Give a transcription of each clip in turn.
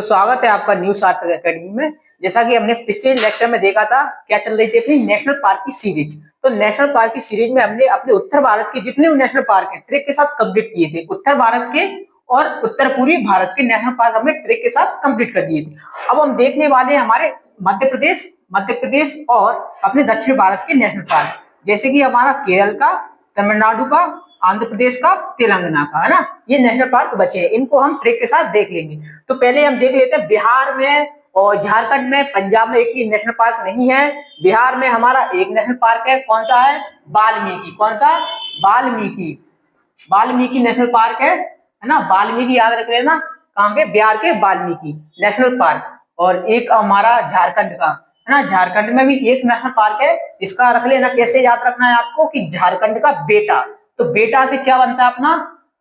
तो स्वागत है आपका न्यू सार्थक एकेडमी में। जैसा कि हमने पिछले लेक्चर में देखा था, क्या चल रही थी अपनी नेशनल पार्क की सीरीज। तो नेशनल पार्क की सीरीज में हमने अपने उत्तर भारत के जितने भी नेशनल पार्क हैं ट्रिक के साथ कंप्लीट किए थे। उत्तर भारत के और उत्तर पूर्वी भारत के नेशनल पार्क हमने ट्रिक के साथ कंप्लीट कर दिए थे। अब हम देखने वाले हैं हमारे मध्य प्रदेश और अपने दक्षिण भारत के नेशनल पार्क, जैसे कि हमारा केरल का, तमिलनाडु का, आंध्र प्रदेश का, तेलंगाना का, है ना। ये नेशनल पार्क बचे हैं, इनको हम ट्रिक के साथ देख लेंगे। तो पहले हम देख लेते हैं बिहार में और झारखंड में, पंजाब में एक ही नेशनल पार्क नहीं है। बिहार में हमारा एक नेशनल पार्क है, कौन सा है? वाल्मीकि। कौन सा? वाल्मीकि। वाल्मीकि नेशनल पार्क है ना। वाल्मीकि याद रख लेना, कहाँ के? बिहार के वाल्मीकि नेशनल पार्क। और एक हमारा झारखंड का है ना, झारखंड में भी एक नेशनल पार्क है। इसका रख लेना, कैसे याद रखना है आपको कि झारखंड का बेटा। तो बेटा से क्या बनता है अपना?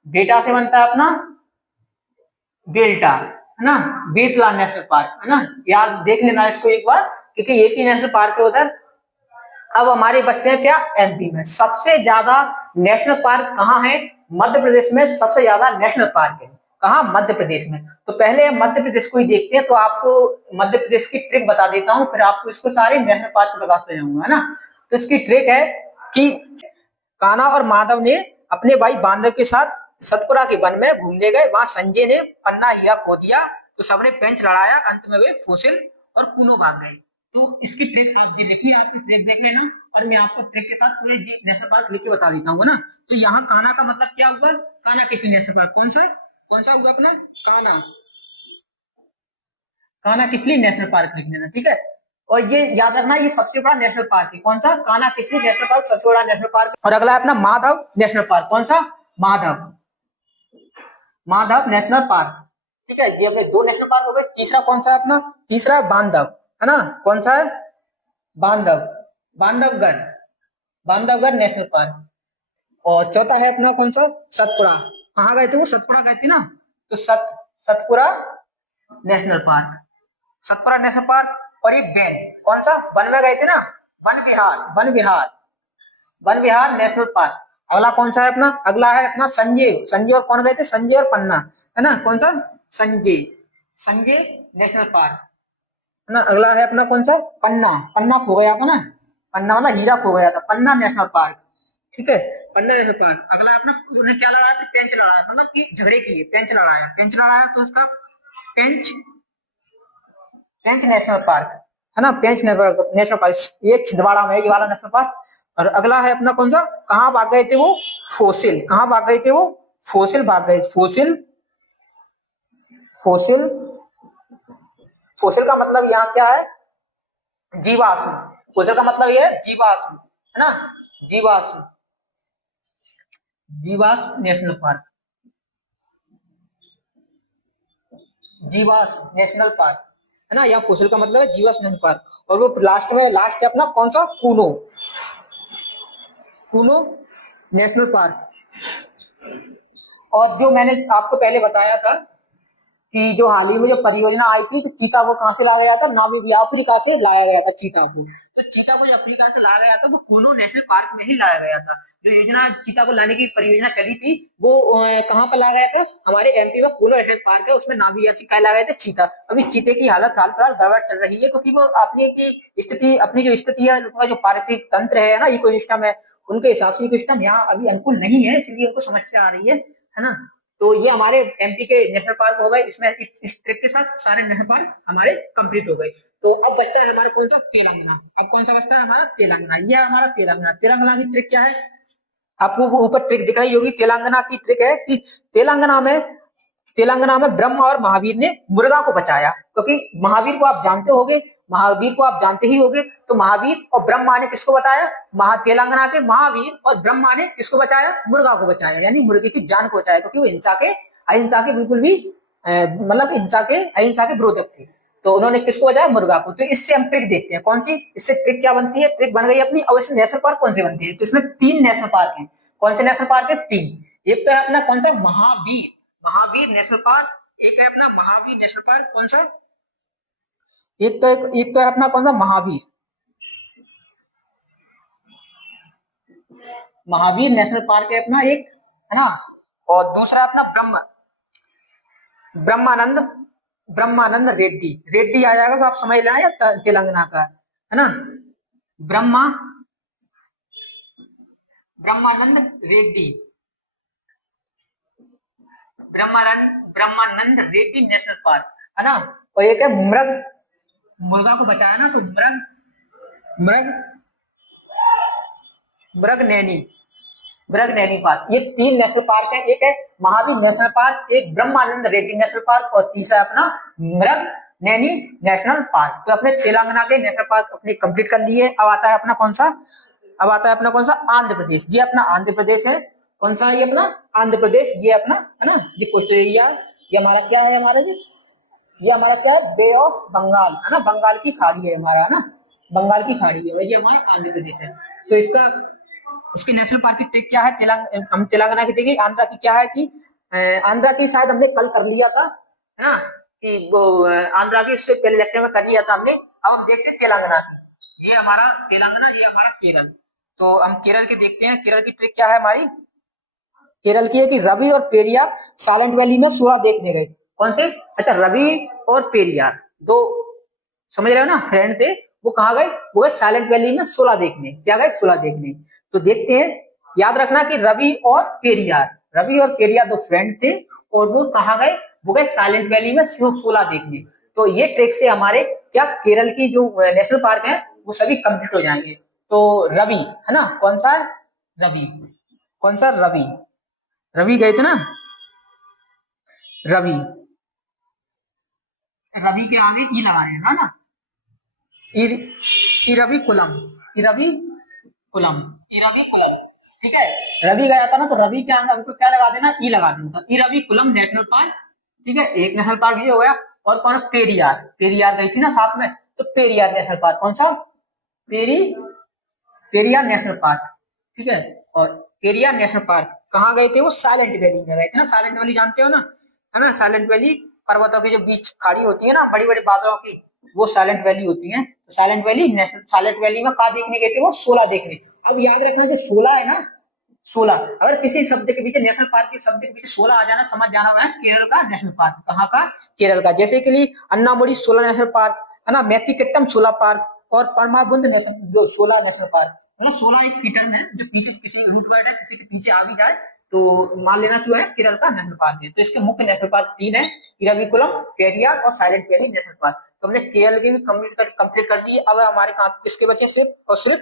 बेटा से बनता है अपना बेल्टा, है ना। बेतला नेशनल पार्क, है ना। याद देख लेना इसको एक बार, क्योंकि एक ही नेशनल पार्क है उधर। अब हमारे बचते हैं क्या? एमपी में सबसे ज्यादा नेशनल पार्क कहाँ है? मध्य प्रदेश में सबसे ज्यादा नेशनल पार्क है। कहाँ? मध्य प्रदेश में। तो पहले हम मध्य प्रदेश को ही देखते हैं। तो आपको मध्य प्रदेश की ट्रिक बता देता हूँ, फिर आपको इसको सारे नेशनल पार्क बताते जाऊंगा, है ना। तो इसकी ट्रिक है कि कान्हा और माधव ने अपने भाई बांधव के साथ सतपुरा के वन में घूमने गए। वहां संजय ने पन्ना हीरा खो दिया, तो सबने पेंच लड़ाया, अंत में वे फोसिल और कूनो भाग गए। तो इसकी ट्रिक आप लिखिए, आपको ट्रिक देख लेना, और मैं आपको ट्रिक के साथ पूरे नेशनल पार्क लिख के बता देता हूँ ना। तो यहाँ कान्हा का मतलब क्या हुआ? कान्हा किसली नेशनल पार्क, कौन सा हुआ अपना? कान्हा। कान्हा किसली नेशनल पार्क लिख लेना, ठीक है। और ये याद रखना, ये सबसे बड़ा नेशनल पार्क है। कौन सा? कान्हा किसली नेशनल पार्क सबसे बड़ा नेशनल पार्क। और अगला है अपना माधव नेशनल पार्क। कौन सा? माधव नेशनल पार्क, ठीक है। ये अपने दो नेशनल पार्क हो गए। तीसरा कौन सा है अपना? तीसरा है बांधव, है ना। कौन सा है? बांधव, बांधवगढ़ नेशनल पार्क। और चौथा है अपना कौन सा? सतपुड़ा। कहाँ गए थे वो? सतपुड़ा गए थे ना। तो Satpura national park, Satpura national park. और एक वैन, कौन सा? वन में गए थे ना, वन विहार नेशनल पार्क। अगला कौन सा है अपना? अगला है अपना संजय और कौन गए थे? संजय और पन्ना, है ना। कौन सा? संजय नेशनल पार्क, है ना। अगला है अपना कौन सा? पन्ना खो गया था ना, पन्ना वाला हीरा खो गया था, पन्ना नेशनल पार्क, ठीक है। पन्ना नेशनल पार्क। अगला अपना उन्हें क्या लड़ाया? पेंच लड़ाया, मतलब कि झगड़े किए, पेंच लड़ाया तो उसका पेंच नेशनल पार्क, है ना। पेंच नेशनल पार्क ये छिंदवाड़ा में, ये वाला नेशनल पार्क। और अगला है अपना कौन सा? कहाँ भाग गए थे वो? फोसिल। कहाँ भाग गए थे वो? फोसिल भाग गए। फोसिल फोसिल का मतलब यहाँ क्या है? जीवाश्म। फोसिल का मतलब ये है जीवाश्म, है ना। जीवाश्म, नेशनल पार्क, जीवाश्म नेशनल पार्क, है ना। यहाँ फोसिल का मतलब है जीवाश्म नेशनल पार्क। और वो लास्ट है अपना कौन सा? Kuno national park. और जो मैंने आपको पहले बताया था कि जो हाल ही में जो परियोजना आई थी, तो चीता को कहां से लाया गया था? नामीबिया, अफ्रीका से लाया गया था चीता को। तो चीता को जो अफ्रीका से लाया गया था वो कूनो नेशनल पार्क में ही लाया गया था। जो योजना चीता को लाने की परियोजना चली थी वो कहाँ पर लाया गया था? हमारे एमपी में कूनो नेशनल पार्क है, उसमें नामीबिया से क्या लाया गया था? चीता। अभी चीते की हालत हाल फिलहाल गड़बड़ चल रही है, क्योंकि वो अपनी जो स्थिति है, उनका जो पारिस्थितिक तंत्र है ना, इकोसिस्टम है, उनके हिसाब से इकोसिस्टम यहाँ अभी अनुकूल नहीं है, इसलिए उनको समस्या आ रही है ना। तो ये हमारे एमपी के नेशनल पार्क हो गए। इसमें इस ट्रिक के साथ सारे नेशनल पार्क हमारे कंप्लीट हो गए। तो अब बचता है हमारा कौन सा? तेलंगाना। अब कौन सा बचता है हमारा? तेलंगाना। ये हमारा तेलंगाना की ट्रिक क्या है? आपको ऊपर ट्रिक दिख रही होगी। तेलंगाना की ट्रिक है कि तेलंगाना में ब्रह्मा और महावीर ने मुर्गा को बचाया, क्योंकि महावीर को आप जानते होगे, महावीर को आप जानते ही होगे। तो महावीर और ब्रह्मा ने किसको बताया? तेलंगाना के महावीर और ब्रह्मा ने किसको बचाया? मुर्गा को बचाया, यानी मुर्गे की जान को बचाया, क्योंकि वो अहिंसा के बिल्कुल भी मतलब अहिंसा के विरोधक थे। तो उन्होंने किसको बचाया? मुर्गा को। तो इससे हम ट्रिक देखते हैं कौन सी, इससे ट्रिक क्या बनती है? ट्रिक बन गई अपनी। अब इसमें नेशनल पार्क कौन सी बनती है? तो इसमें 3 नेशनल पार्क है। कौन से नेशनल पार्क है? 3। एक तो है अपना कौन सा? Mahavir national park. एक है अपना महावीर नेशनल पार्क, कौन सा? एक तो है अपना कौन सा? महावीर नेशनल पार्क है अपना एक, है ना। और दूसरा अपना ब्रह्मानंद ब्रह्मानंद रेड्डी, रेड्डी आ जाएगा तो आप समझ लेना, या तेलंगाना का है ना। ब्रह्मा ब्रह्मानंद रेड्डी, ब्रह्मानंद रेड्डी नेशनल पार्क है ना। और ये क्या, मुर्गा को बचाया ना, तो मृग मृग नैनी मृग नैनी पार्क, ये 3 नेशनल पार्क है। एक है महावीर नेशनल पार्क, एक ब्रह्मानंद रेड्डी नेशनल पार्क, और तीसरा अपना मृग नैनी नेशनल पार्क। तो अपने तेलंगाना के नेशनल पार्क अपने कंप्लीट कर लिए। अब आता है अपना कौन सा, आंध्र प्रदेश। ये अपना आंध्र प्रदेश है। कौन सा है ये अपना आंध्र प्रदेश, ये अपना है ना, ये कोस्टल एरिया, ये हमारा क्या है, ये हमारा क्या है, बे ऑफ बंगाल है ना, बंगाल की खाड़ी है हमारा, है ना, बंगाल की खाड़ी है, ये हमारा आंध्र प्रदेश है। तो इसके नेशनल पार्क की ट्रिक क्या है, हम तेलंगाना की देखिए, आंध्रा की क्या है कि आंध्रा की शायद हमने कल कर लिया था, है ना, कि वो आंध्रा की इससे पहले लेक्चर में कर लिया था हमने। अब हम देखते हैं तेलंगाना की। ये हमारा तेलंगाना, ये हमारा केरल। तो हम केरल के देखते हैं, केरल की ट्रिक क्या है हमारी। केरल की है कि रवि और पेरियार साइलेंट वैली में 16 देखने गए। कौन से, अच्छा, रवि और पेरियार दो, समझ रहे हो ना, फ्रेंड थे, वो कहाँ गए, वो गए साइलेंट वैली में 16 देखने। क्या गए, 16 देखने। तो देखते हैं, याद रखना कि रवि और पेरियार दो फ्रेंड थे, और वो कहाँ गए, वो गए साइलेंट वैली में 16 देखने। तो ये ट्रिक से हमारे क्या केरल की जो नेशनल पार्क है वो सभी कंप्लीट हो जाएंगे। तो रवि है ना, कौन सा है, रवि, कौन सा, रवि, रवि गए थे ना, रवि, रवि के आगे ई लगा रहे हैं ना, इरविकुलम, इरविकुलम, इरविकुलम, ठीक है। रवि गया था ना, तो रवि के आगे हमको क्या लगा देना, ई लगा देना, इरविकुलम नेशनल पार्क, ठीक है। एक नेशनल पार्क ये हो गया। और कौन है, पेरियार, पेरियार गई थी ना साथ में, तो पेरियार नेशनल पार्क, कौन सा, पेरी पेरियार नेशनल पार्क, ठीक है। और पेरियार नेशनल पार्क कहाँ गए थे, वो साइलेंट वैली में गए थे ना, साइलेंट वैली जानते हो ना, है ना, साइलेंट वैली पर्वतों के जो बीच खाड़ी होती है ना, बड़ी बड़ी बादलों की, वो साइलेंट वैली होती है। तो साइलेंट वैली में कहा देखने गए थे, वो 16 देखने। अब याद रखना जो 16 है ना, 16, अगर किसी शब्द के पीछे, नेशनल पार्क के शब्द के पीछे 16 आ जाना, समझ जाना है केरल का नेशनल पार्क। कहाँ का, केरल का। जैसे के लिए अन्नामुडी 16 नेशनल पार्क है ना, मेथिकट्टम 16 पार्क, और परमाबुंद 16 नेशनल पार्क। 16 एक पैटर्न है, जो पीछे किसी रूट वर्ड है, किसी के पीछे आ भी जाए तो मान लेना क्यों है, केरल का नेशनल पार्क है। तो इसके मुख्य नेशनल पार्क 3 है, इरविकुलम, पेरियार और साइलेंट वैली नेशनल पार्क। तो हमने केरल के भी कंप्लीट कर दिए। अब हमारे किसके बचे, सिर्फ और सिर्फ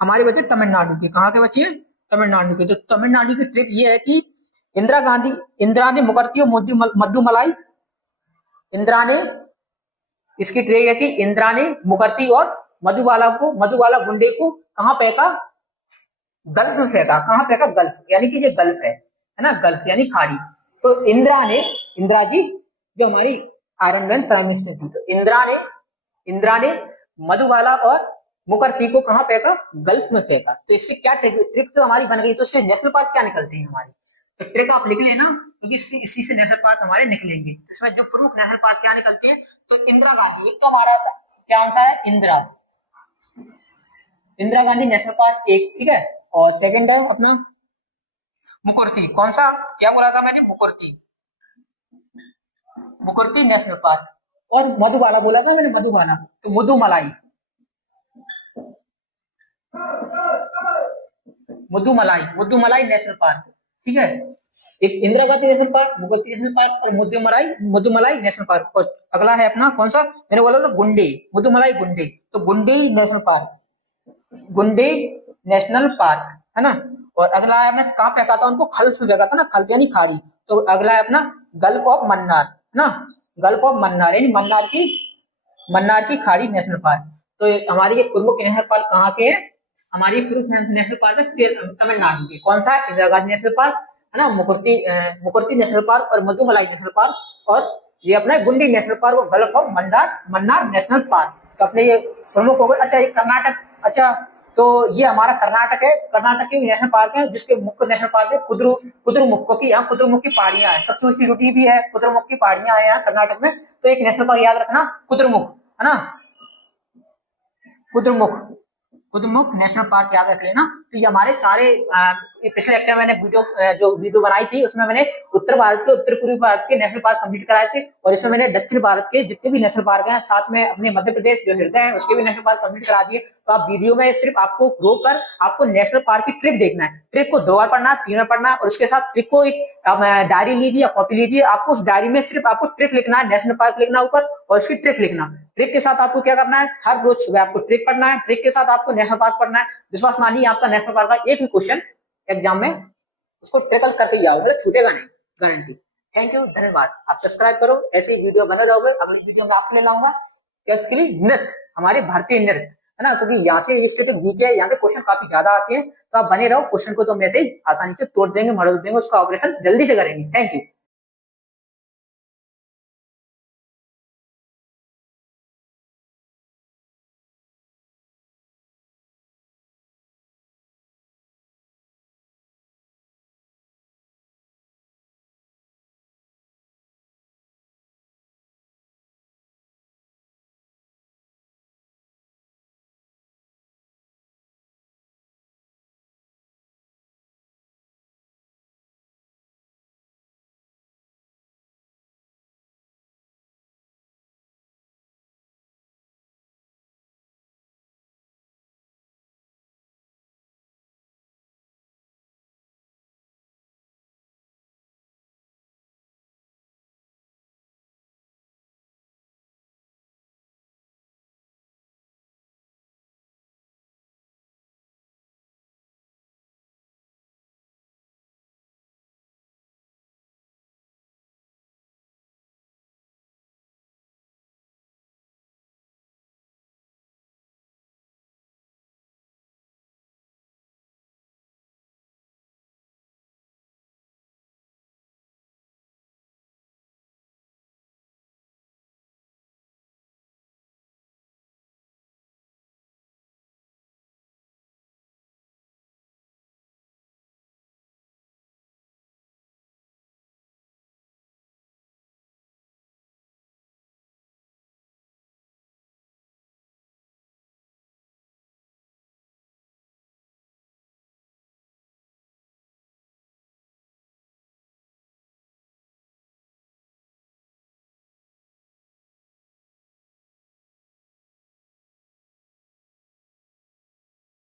हमारे बचे तमिलनाडु के। कहाँ के बचे हैं, तमिलनाडु के। तो तमिलनाडु की ट्रिक ये है कि इंदिरा ने मुकरती और मधुमलाई, इंदिरा ने, इसकी ट्रिक है कि इंदिरा ने मुकरती और मधुबाला गुंडे को कहाँ फेंका, गल्फ में फेंका। कहाँ फेंका, गल्फ, यानी कि ये गल्फ है ना, गल्फ यानी खाड़ी। तो इंदिरा जी जो हमारी आयरन मैन प्राइम मिनिस्टर थी, तो इंदिरा ने मधुबाला और मुखर्जी को कहाँ फेंका, गल्फ में फेंका। तो इससे क्या ट्रिक तो हमारी बन गई। तो इससे नेशनल पार्क क्या निकलते हैं हमारे, तो ट्रिक आप लिख लेना, क्योंकि इसी से नेशनल पार्क हमारे निकलेंगे। इसमें जो प्रमुख नेशनल पार्क क्या निकलते हैं, तो इंदिरा गांधी, एक तो हमारा क्या आंसर है, इंदिरा गांधी नेशनल पार्क एक, ठीक है। और सेकंड है अपना मुकुर्ती, कौन सा, क्या बोला था मैंने, मुकुर्ती नेशनल पार्क। और मधुबाला बोला था मैंने, मधुबाला, तो मुद्दुमलाई नेशनल पार्क, ठीक है। एक Indira Gandhi national park, Mukurthi national park और मुद्दुमलाई नेशनल पार्क। और अगला है अपना कौन सा, मैंने बोला था गुंडे, मुद्दुमलाई गुंडे, तो गुंडे नेशनल पार्क, गुंडे नेशनल पार्क, है ना। और अगला है, मैं कहाँ फेंका था उनको, खल्फ में फेंका था ना, खल्फ यानी खाड़ी। तो अगला है अपना गल्फ ऑफ मन्नार, है ना, गल्फ ऑफ मन्नार यानी मन्नार की खाड़ी नेशनल पार्क। तो हमारी ये प्रमुख नेशनल पार्क कहाँ के हैं, हमारी प्रमुख नेशनल पार्क है तमिलनाडु के। कौन सा है, इंदिरा गांधी नेशनल पार्क, है ना, मुकुर्ती नेशनल पार्क और मधुमलाई नेशनल पार्क, और ये अपना गुंडी नेशनल पार्क और gulf of Mannar national park. तो अपने ये प्रमुख हो गए। अच्छा, ये कर्नाटक, अच्छा, तो ये हमारा कर्नाटक है, कर्नाटक की नेशनल पार्क है, जिसके मुख्य नेशनल पार्क है कुद्रुमुख की, यहाँ कुद्रुमुख की पहाड़ियां है, सबसे ऊंची चोटी भी है, कुद्रुमुख की पहाड़ियां है यहाँ कर्नाटक में। तो एक नेशनल पार्क याद रखना, कुद्रुमुख, है ना, कुद्रुमुख नेशनल पार्क याद रख लेना। तो ये हमारे सारे ये पिछले लेक्चर में मैंने जो वीडियो बनाई थी उसमें मैंने उत्तर भारत के, उत्तर पूर्वी भारत के नेशनल पार्क कंप्लीट कराए थे, और इसमें मैंने दक्षिण भारत के जितने भी नेशनल पार्क हैं, साथ में अपने मध्य प्रदेश जो हृदय है उसके भी नेशनल पार्क कंप्लीट करा दिए। तो आप वीडियो में सिर्फ आपको रोक कर आपको नेशनल पार्क की ट्रिक देखना है, ट्रिक को 2 बार पढ़ना, 3 बार पढ़ना, और उसके साथ ट्रिक को एक डायरी लीजिए या कॉपी लीजिए, आपको उस डायरी में सिर्फ आपको ट्रिक लिखना है, नेशनल पार्क लिखना ऊपर और उसकी ट्रिक लिखना। ट्रिक के साथ आपको क्या करना है, हर रोज सुबह आपको ट्रिक पढ़ना है, ट्रिक के साथ आपको नेशनल पार्क पढ़ना है। विश्वास मानिए आपका नेशनल पार्क का एक भी क्वेश्चन एग्जाम में उसको टैकल करके ही आओगे, छूटेगा नहीं, गारंटी। थैंक यू, धन्यवाद। आप सब्सक्राइब करो, ऐसे ही वीडियो बने रहोगे। अगली वीडियो में आपके लिए लाऊंगा इसके लिए नृत्य, हमारे भारतीय नृत्य, है ना, क्योंकि यहाँ से इससे तो जीके है, यहाँ पे क्वेश्चन काफी ज्यादा आते हैं, तो आप बने रहो। क्वेश्चन को तो हम ऐसे ही आसानी से तोड़ देंगे, मरोड़ देंगे, उसका ऑपरेशन जल्दी से करेंगे। Thank you.